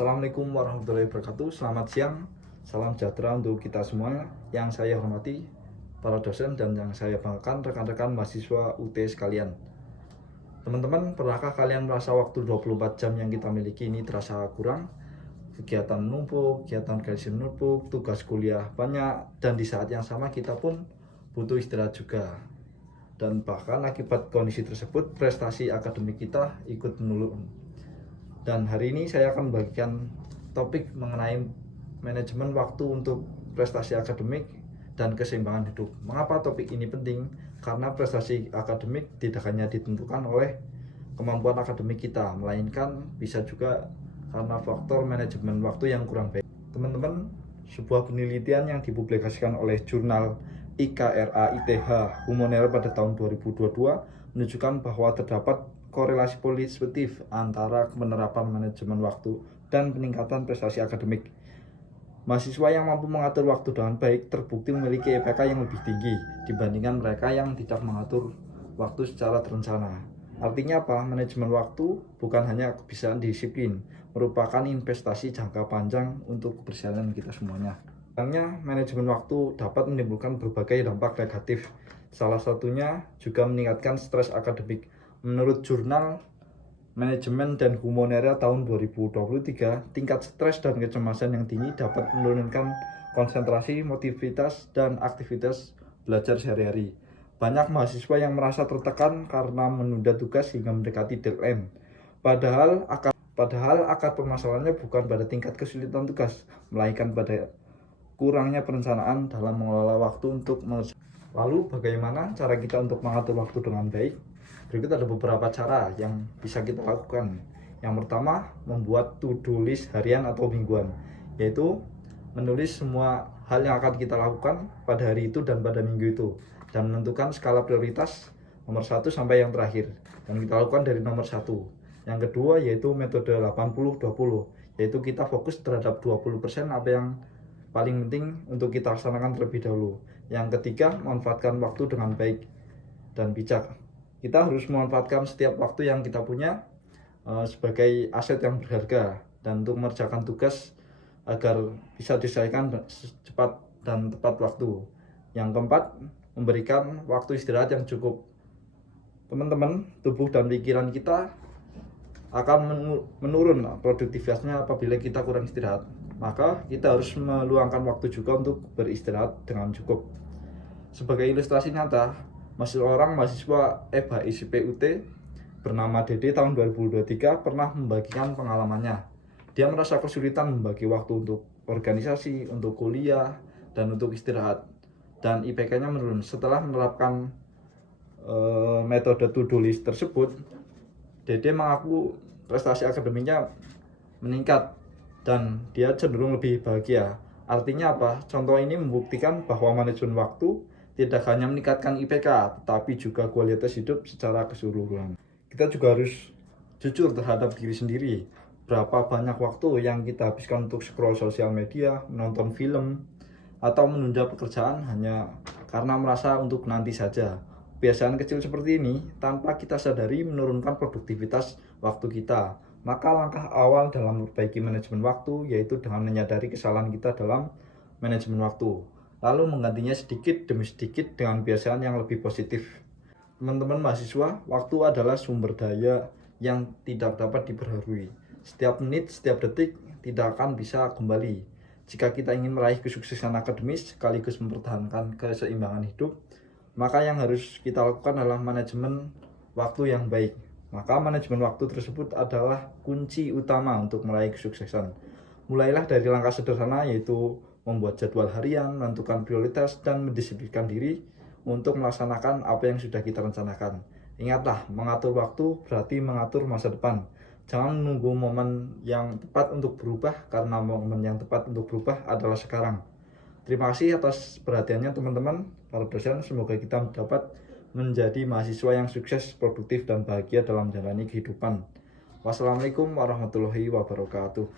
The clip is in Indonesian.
Assalamualaikum warahmatullahi wabarakatuh. Selamat siang, salam sejahtera untuk kita semua. Yang saya hormati para dosen dan yang saya banggakan rekan-rekan mahasiswa UT sekalian. Teman-teman, pernahkah kalian merasa waktu 24 jam yang kita miliki ini terasa kurang? Kegiatan menumpuk, kegiatan kajian menumpuk, tugas kuliah banyak, dan di saat yang sama kita pun butuh istirahat juga. Dan bahkan akibat kondisi tersebut, prestasi akademik kita ikut menurun. Dan hari ini saya akan membagikan topik mengenai manajemen waktu untuk prestasi akademik dan keseimbangan hidup. Mengapa topik ini penting? Karena prestasi akademik tidak hanya ditentukan oleh kemampuan akademik kita, melainkan bisa juga karena faktor manajemen waktu yang kurang baik. Teman-teman, sebuah penelitian yang dipublikasikan oleh jurnal IKRA ITH Humoner pada tahun 2022 menunjukkan bahwa terdapat korelasi positif antara penerapan manajemen waktu dan peningkatan prestasi akademik. Mahasiswa yang mampu mengatur waktu dengan baik terbukti memiliki IPK yang lebih tinggi dibandingkan mereka yang tidak mengatur waktu secara terencana. Artinya apa? Manajemen waktu bukan hanya kebiasaan disiplin, merupakan investasi jangka panjang untuk keberhasilan kita semuanya. Sayangnya, manajemen waktu dapat menimbulkan berbagai dampak negatif. Salah satunya juga meningkatkan stres akademik. Menurut jurnal Manajemen dan Humanera tahun 2023, tingkat stres dan kecemasan yang tinggi dapat menurunkan konsentrasi, motivitas, dan aktivitas belajar sehari-hari. Banyak mahasiswa yang merasa tertekan karena menunda tugas hingga mendekati deadline. Padahal akar permasalahannya bukan pada tingkat kesulitan tugas, melainkan pada kurangnya perencanaan dalam mengelola waktu untuk mengerjakan. Lalu bagaimana cara kita untuk mengatur waktu dengan baik? Berikut ada beberapa cara yang bisa kita lakukan. Yang pertama, membuat to-do list harian atau mingguan, yaitu menulis semua hal yang akan kita lakukan pada hari itu dan pada minggu itu, dan menentukan skala prioritas nomor 1 sampai yang terakhir, dan kita lakukan dari nomor 1. Yang kedua yaitu metode 80-20, yaitu kita fokus terhadap 20% apa yang paling penting untuk kita laksanakan terlebih dahulu. Yang ketiga, memanfaatkan waktu dengan baik dan bijak. Kita harus memanfaatkan setiap waktu yang kita punya sebagai aset yang berharga dan untuk mengerjakan tugas agar bisa diselesaikan cepat dan tepat waktu. Yang keempat, memberikan waktu istirahat yang cukup. Teman-teman, tubuh dan pikiran kita akan menurun produktivitasnya apabila kita kurang istirahat. Maka kita harus meluangkan waktu juga untuk beristirahat dengan cukup. Sebagai ilustrasi nyata, seorang mahasiswa FH ISIP UT bernama Dede tahun 2023 pernah membagikan pengalamannya. Dia merasa kesulitan membagi waktu untuk organisasi, untuk kuliah, dan untuk istirahat. Dan IPK-nya menurun. Setelah menerapkan metode to-do list tersebut, Dede mengaku prestasi akademiknya meningkat dan dia cenderung lebih bahagia. Artinya apa? Contoh ini membuktikan bahwa manajemen waktu tidak hanya meningkatkan IPK, tetapi juga kualitas hidup secara keseluruhan. Kita juga harus jujur terhadap diri sendiri. Berapa banyak waktu yang kita habiskan untuk scroll sosial media, menonton film, atau menunda pekerjaan hanya karena merasa untuk nanti saja. Kebiasaan kecil seperti ini tanpa kita sadari menurunkan produktivitas waktu kita. Maka langkah awal dalam memperbaiki manajemen waktu yaitu dengan menyadari kesalahan kita dalam manajemen waktu, lalu menggantinya sedikit demi sedikit dengan kebiasaan yang lebih positif. Teman-teman mahasiswa, waktu adalah sumber daya yang tidak dapat diperharui. Setiap menit, setiap detik tidak akan bisa kembali. Jika kita ingin meraih kesuksesan akademis sekaligus mempertahankan keseimbangan hidup, maka yang harus kita lakukan adalah manajemen waktu yang baik. Maka manajemen waktu tersebut adalah kunci utama untuk meraih kesuksesan. Mulailah dari langkah sederhana yaitu membuat jadwal harian, menentukan prioritas, dan mendisiplinkan diri untuk melaksanakan apa yang sudah kita rencanakan. Ingatlah, mengatur waktu berarti mengatur masa depan. Jangan menunggu momen yang tepat untuk berubah, karena momen yang tepat untuk berubah adalah sekarang. Terima kasih atas perhatiannya teman-teman, para dosen. Semoga kita dapat menjadi mahasiswa yang sukses, produktif, dan bahagia dalam menjalani kehidupan. Wassalamualaikum warahmatullahi wabarakatuh.